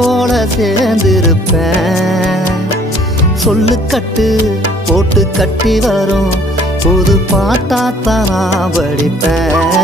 போல சேர்ந்திருப்பேன். சொல்லு கட்டு போட்டு கட்டி வரும் புது பாட்டாத்தான் நான் படிப்பேன்.